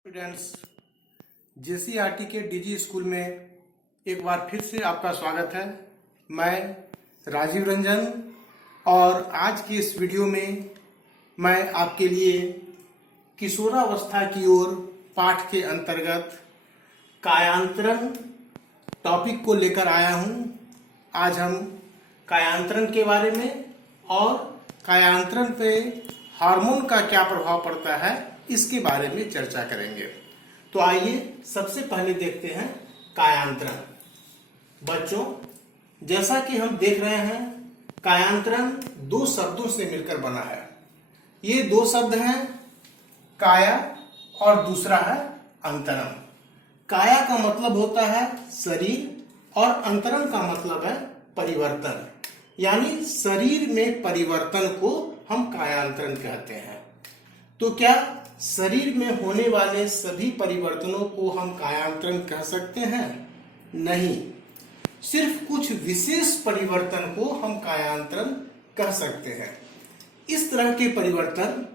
Students, JCERT के DG school में एक बार फिर से आपका स्वागत है। मैं राजीव रंजन और आज की इस वीडियो में मैं आपके लिए किशोरावस्था की ओर पाठ के अंतर्गत कायांतरण टॉपिक को लेकर आया हूं। आज हम कायांतरण के बारे में और कायांतरण पे हार्मोन का क्या प्रभाव पड़ता है इसके बारे में चर्चा करेंगे। तो आइए सबसे पहले देखते हैं कायांतरण। बच्चों, जैसा कि हम देख रहे हैं, कायांतरण दो शब्दों से मिलकर बना है। ये दो शब्द हैं, काया और दूसरा है अंतरम। काया का मतलब होता है शरीर और अंतरम का मतलब है परिवर्तन, यानी शरीर में परिवर्तन को हम कायांतरण कहते हैं। तो क्या शरीर में होने वाले सभी परिवर्तनों को हम कायांतरण कह सकते हैं? नहीं, सिर्फ कुछ विशेष परिवर्तन को हम कायांतरण कह सकते हैं। इस तरह के परिवर्तन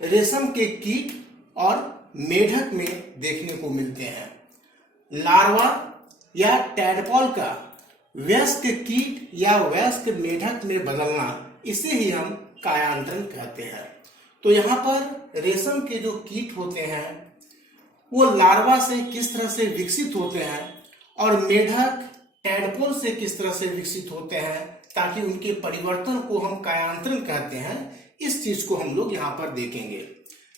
रेशम के कीट और मेढक में देखने को मिलते हैं। लार्वा या टैडपॉल का वयस्क कीट या वयस्क मेढक में बदलना, इसे ही हम कायांतरण कहते हैं। तो यहाँ पर रेशम के जो कीट होते हैं वो लार्वा से किस तरह से विकसित होते हैं और मेढक टैडपोल से किस तरह से विकसित होते हैं, ताकि उनके परिवर्तन को हम कायांतरण कहते हैं, इस चीज को हम लोग यहाँ पर देखेंगे।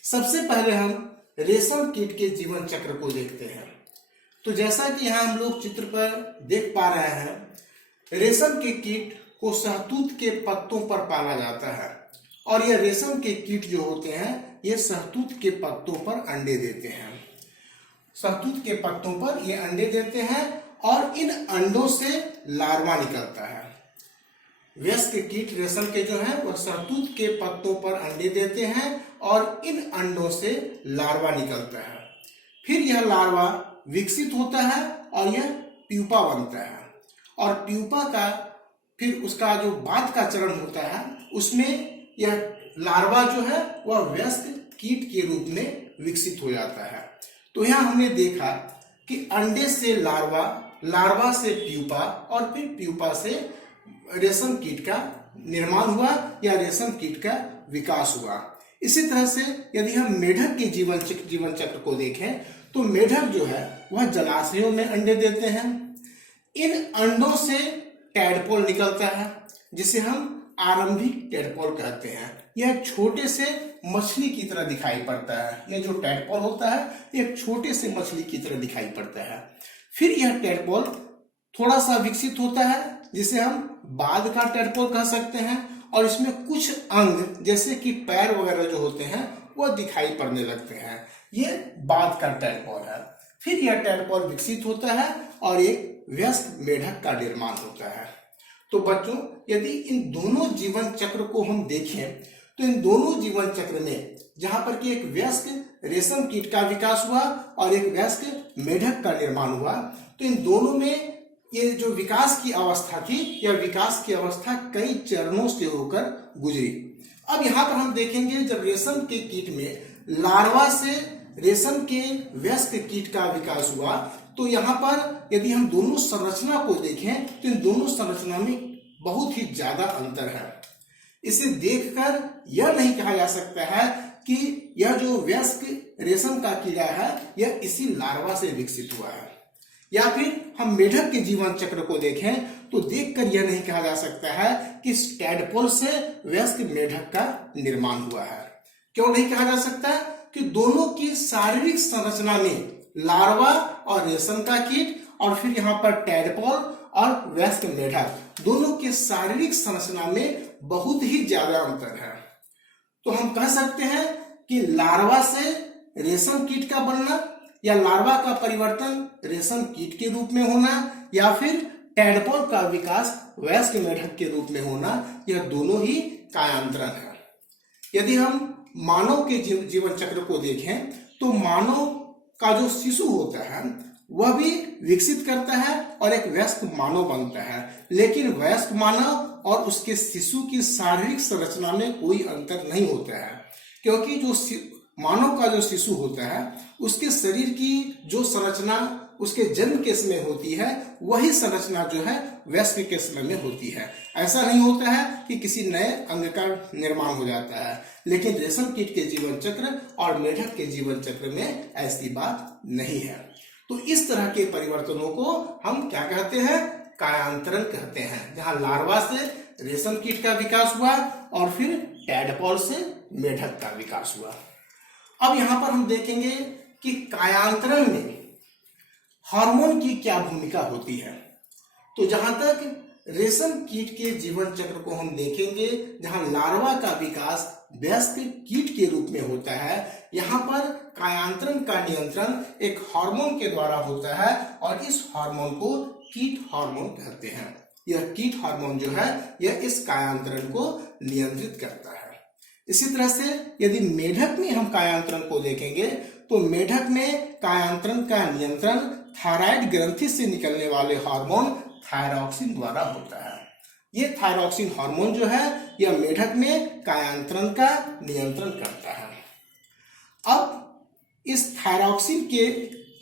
सबसे पहले हम रेशम कीट के जीवन चक्र को देखते हैं। तो जैसा कि यहाँ हम लोग चित्र पर देख पा रहे हैं, रेशम के कीट को शहतूत के पत्तों पर पाला जाता है और यह रेशम के कीट जो होते हैं ये शहतूत के पत्तों पर अंडे देते हैं। शहतूत के पत्तों पर ये अंडे देते हैं और इन अंडों से लार्वा निकलता है। वयस्क कीट रेशम के जो हैं वह शहतूत के पत्तों पर अंडे देते हैं और इन अंडों से लार्वा निकलता है। फिर यह लार्वा विकसित होता है और यह प्यूपा बनता है और प्यूपा का फिर उसका जो बाद का चरण होता है उसमें यह लार्वा जो है वह वयस्क कीट के रूप में विकसित हो जाता है। तो यहाँ हमने देखा कि अंडे से लार्वा, लार्वा से प्यूपा और फिर प्यूपा से रेशम कीट का निर्माण हुआ या रेशम कीट का विकास हुआ। इसी तरह से यदि हम मेढक के जीवन चक्र को देखें तो मेढक जो है वह जलाशयों में अंडे देते हैं। इन अंडों से टैडपोल निकलता है जिसे हम आरंभिक टैडपोल कहते हैं। यह छोटे से मछली की तरह दिखाई पड़ता है। यह जो टैडपोल होता है एक छोटे से मछली की तरह दिखाई पड़ता है। फिर यह टैडपोल थोड़ा सा विकसित होता है जिसे हम बाद का टैडपोल कह सकते हैं और इसमें कुछ अंग जैसे कि पैर वगैरह जो होते हैं वह दिखाई पड़ने लगते हैं। ये बाद का टैडपोल है। फिर यह टैडपोल विकसित होता है और एक वयस्क मेढक का निर्माण होता है। तो बच्चों, यदि इन दोनों जीवन चक्र को हम देखें तो इन दोनों जीवन चक्र में जहां पर कि एक वयस्क रेशम कीट का विकास हुआ और एक वयस्क मेढक का निर्माण हुआ, तो इन दोनों में ये जो विकास की अवस्था थी, यह विकास की अवस्था कई चरणों से होकर गुजरी। अब यहाँ पर हम देखेंगे जब रेशम के कीट में लार्वा से रेशम के वयस्क कीट का विकास हुआ, तो यहाँ पर यदि हम दोनों संरचना को देखें तो इन दोनों संरचना में बहुत ही ज्यादा अंतर है। इसे देखकर यह नहीं कहा जा सकता है कि यह जो वयस्क रेशम का कीड़ा है यह इसी लार्वा से विकसित हुआ है, या फिर हम मेढक के जीवन चक्र को देखें तो देखकर यह नहीं कहा जा सकता है कि इस टैडपोल से वयस्क मेढक का निर्माण हुआ है। क्यों नहीं कहा जा सकता? कि दोनों की शारीरिक संरचना में लार्वा और रेशम का कीट और फिर यहाँ पर टैडपोल और वयस्क मेढक, दोनों के शारीरिक संरचना में बहुत ही ज्यादा अंतर है। तो हम कह सकते हैं कि लार्वा से रेशम कीट का बनना या लार्वा का परिवर्तन रेशम कीट के रूप में होना या फिर टैडपोल का विकास वयस्क मेढक के रूप में होना, यह दोनों ही कायांतरण है। यदि हम मानव के जीवन चक्र को देखें तो मानव का जो शिशु होता है वह भी विकसित करता है और एक वयस्क मानव बनता है, लेकिन वयस्क मानव और उसके शिशु की शारीरिक संरचना में कोई अंतर नहीं होता है, क्योंकि जो मानव का जो शिशु होता है उसके शरीर की जो संरचना उसके जन्म के समय होती है वही संरचना जो है वयस्क के समय में होती है। ऐसा नहीं होता है कि किसी नए अंग का निर्माण हो जाता है, लेकिन रेशम कीट के जीवन चक्र और मेढक के जीवन चक्र में ऐसी बात नहीं है। तो इस तरह के परिवर्तनों को हम क्या कहते हैं? कायांतरण कहते हैं, जहां लार्वा से रेशम कीट का विकास हुआ और फिर टैडपोल से मेढक का विकास हुआ। अब यहां पर हम देखेंगे कि कायांतरण में हार्मोन की क्या भूमिका होती है। तो जहां तक रेशम कीट के जीवन चक्र को हम देखेंगे, जहां लार्वा का विकास वयस्क कीट के रूप में होता है, यहाँ पर कायांतरण का नियंत्रण एक हार्मोन के द्वारा होता है और इस हार्मोन को कीट हार्मोन कहते हैं। यह कीट हार्मोन जो है यह इस कायांतरण को नियंत्रित करता है। इसी तरह से यदि मेढक में हम कायांतरण को देखेंगे तो मेढक में कायांतरण का नियंत्रण थायराइड ग्रंथि से निकलने वाले हार्मोन थायरॉक्सिन द्वारा होता है। ये थायरॉक्सिन हार्मोन जो है यह मेढक में कायांतरण का नियंत्रण करता है। अब इस थायरॉक्सिन के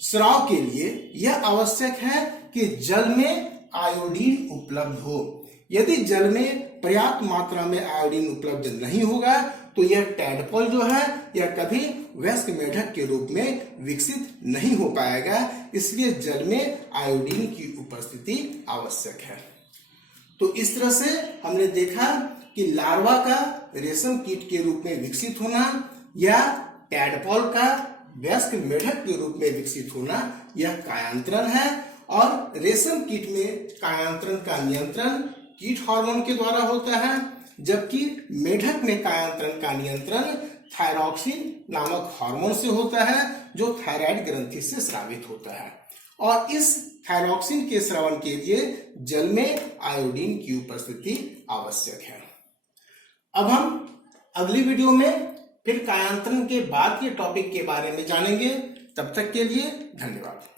स्राव के लिए यह आवश्यक है कि जल में आयोडीन उपलब्ध हो। यदि जल में पर्याप्त मात्रा में आयोडीन उपलब्ध नहीं होगा तो यह टैडपोल जो है यह कभी वयस्क मेढक के रूप में विकसित नहीं हो पाएगा। इसलिए जल में आयोडीन की उपस्थिति आवश्यक है। तो इस तरह से हमने देखा कि लार्वा का रेशम कीट के रूप में विकसित होना या टैडपोल का वयस्क मेढक के रूप में विकसित होना यह कायांतरण है, और रेशम कीट में कायांतरण का नियंत्रण कीट हार्मोन के द्वारा होता है, जबकि मेढक में कायांतरण का नियंत्रण थायरॉक्सिन नामक हार्मोन से होता है जो थायराइड ग्रंथि से स्रावित होता है। और इस थायरॉक्सिन के स्रावन के लिए जल में आयोडीन की उपस्थिति आवश्यक है। अब हम अगली वीडियो में फिर कायांतरण के बाद के टॉपिक के बारे में जानेंगे। तब तक के लिए धन्यवाद।